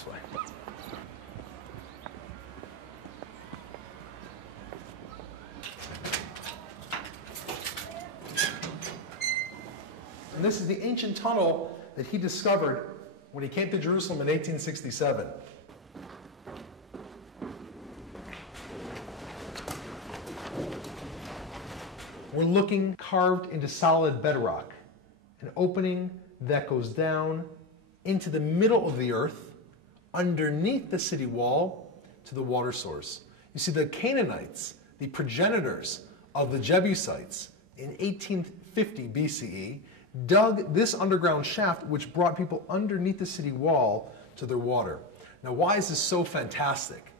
this way. And this is the ancient tunnel that he discovered when he came to Jerusalem in 1867. We're looking carved into solid bedrock, an opening that goes down into the middle of the earth, underneath the city wall, to the water source. You see, the Canaanites, the progenitors of the Jebusites in 1850 BCE, dug this underground shaft which brought people underneath the city wall to their water. Now, why is this so fantastic?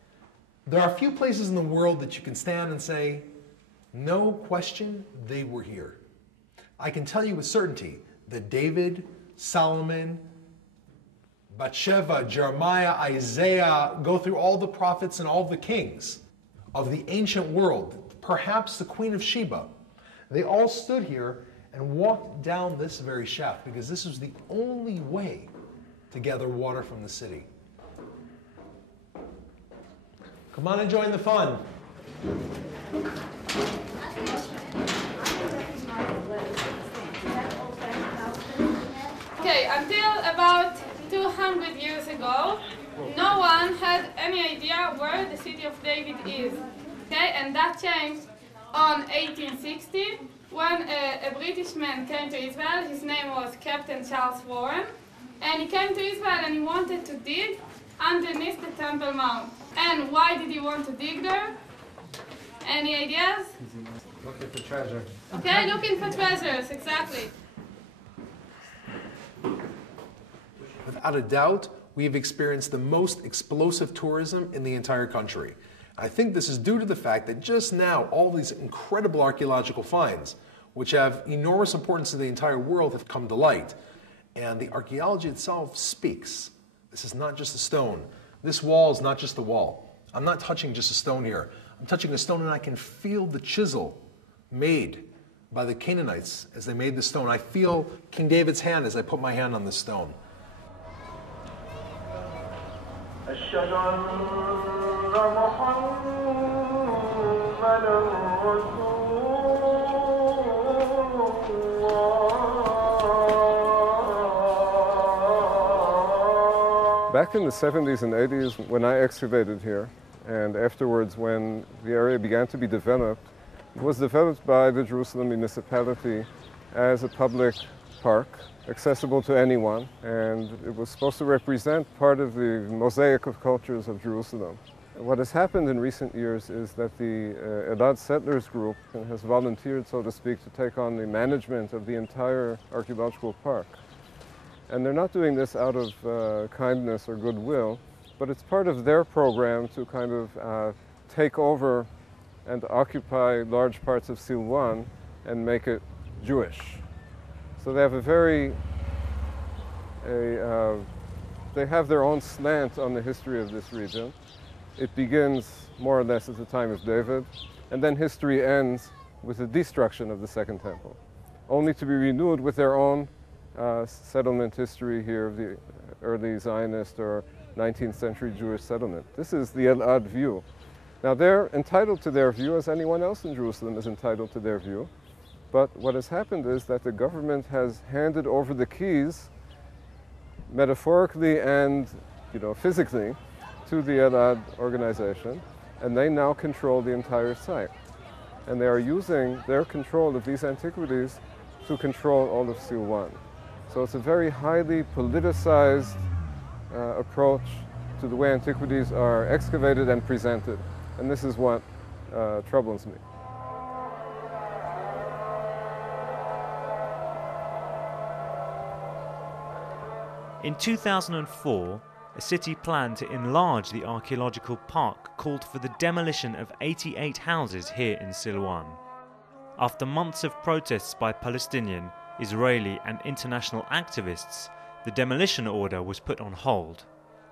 There are a few places in the world that you can stand and say, no question, they were here. I can tell you with certainty that David, Solomon, Bathsheba, Jeremiah, Isaiah, go through all the prophets and all the kings of the ancient world, perhaps the Queen of Sheba. They all stood here and walked down this very shaft because this was the only way to gather water from the city. Come on and join the fun. Okay, until about 200 years ago, no one had any idea where the city of David is. Okay, and that changed on 1860 when a British man came to Israel. His name was Captain Charles Warren, and he came to Israel and he wanted to dig underneath the Temple Mount. And why did he want to dig there? Any ideas? Looking for treasure. Okay, looking for treasures, exactly. Without a doubt, we've experienced the most explosive tourism in the entire country. I think this is due to the fact that just now all these incredible archaeological finds, which have enormous importance to the entire world, have come to light. And the archaeology itself speaks. This is not just a stone. This wall is not just a wall. I'm not touching just a stone here. I'm touching a stone and I can feel the chisel made by the Canaanites as they made the stone. I feel King David's hand as I put my hand on this stone. Back in the 70s and 80s, when I excavated here, and afterwards when the area began to be developed, it was developed by the Jerusalem municipality as a public park, accessible to anyone, and it was supposed to represent part of the mosaic of cultures of Jerusalem. What has happened in recent years is that the Elad Settlers Group has volunteered, so to speak, to take on the management of the entire archaeological park. And they're not doing this out of kindness or goodwill, but it's part of their program to kind of take over and occupy large parts of Silwan and make it Jewish. So they have they have their own slant on the history of this region. It begins more or less at the time of David, and then history ends with the destruction of the Second Temple, only to be renewed with their own settlement history here of the early Zionist or 19th century Jewish settlement. This is the Elad view. Now they're entitled to their view as anyone else in Jerusalem is entitled to their view, but what has happened is that the government has handed over the keys, metaphorically and physically, to the Elad organization, and they now control the entire site. And they are using their control of these antiquities to control all of Silwan. So it's a very highly politicized approach to the way antiquities are excavated and presented. And this is what troubles me. In 2004, a city plan to enlarge the archaeological park called for the demolition of 88 houses here in Silwan. After months of protests by Palestinian, Israeli and international activists, the demolition order was put on hold.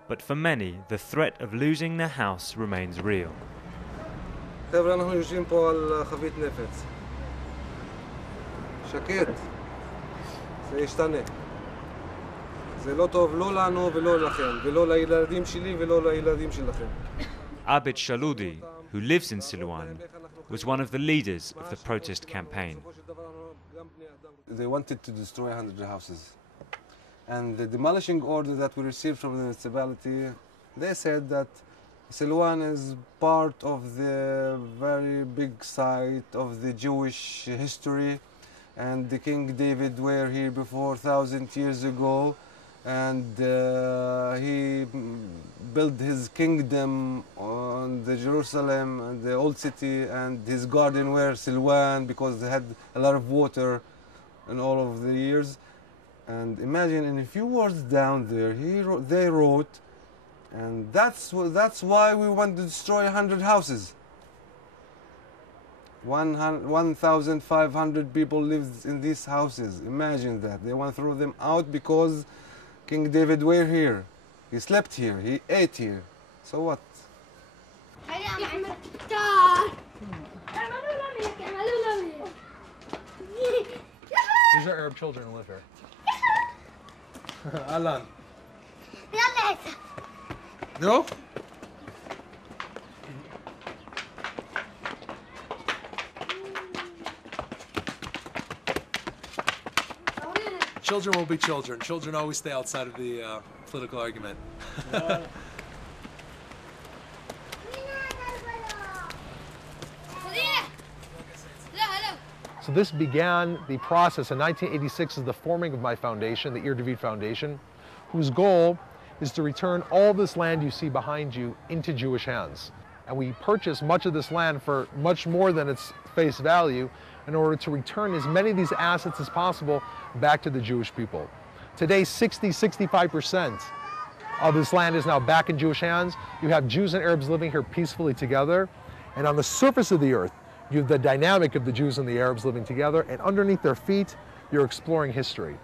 But for many, the threat of losing their house remains real. חבר'ה, אנחנו יושבים פה על חבית נפץ. שקט. זה ישתנה. זה לא טוב לא לנו ולא לכם, ולא לילדים שלי ולא לילדים שלכם. Abid Shaludi, who lives in Silwan, was one of the leaders of the protest campaign. They wanted to destroy 100 houses. And the demolishing order that we received from the municipality, they said that Silwan is part of the very big site of the Jewish history, and the King David were here before 1,000 years ago, and he built his kingdom on the Jerusalem and the old city, and his garden were Silwan because they had a lot of water in all of the years. And imagine, in a few words down there, they wrote, and that's why we want to destroy 100 houses. 1,500 people lived in these houses. Imagine that. They want to throw them out because King David were here. He slept here. He ate here. So what? These are Arab children who live here. Alan. No? Children will be children. Children always stay outside of the political argument. So this began the process in 1986 as the forming of my foundation, the Ir David Foundation, whose goal is to return all this land you see behind you into Jewish hands. And we purchased much of this land for much more than its face value in order to return as many of these assets as possible back to the Jewish people. Today, 65% of this land is now back in Jewish hands. You have Jews and Arabs living here peacefully together. And on the surface of the earth, you have the dynamic of the Jews and the Arabs living together. And underneath their feet, you're exploring history.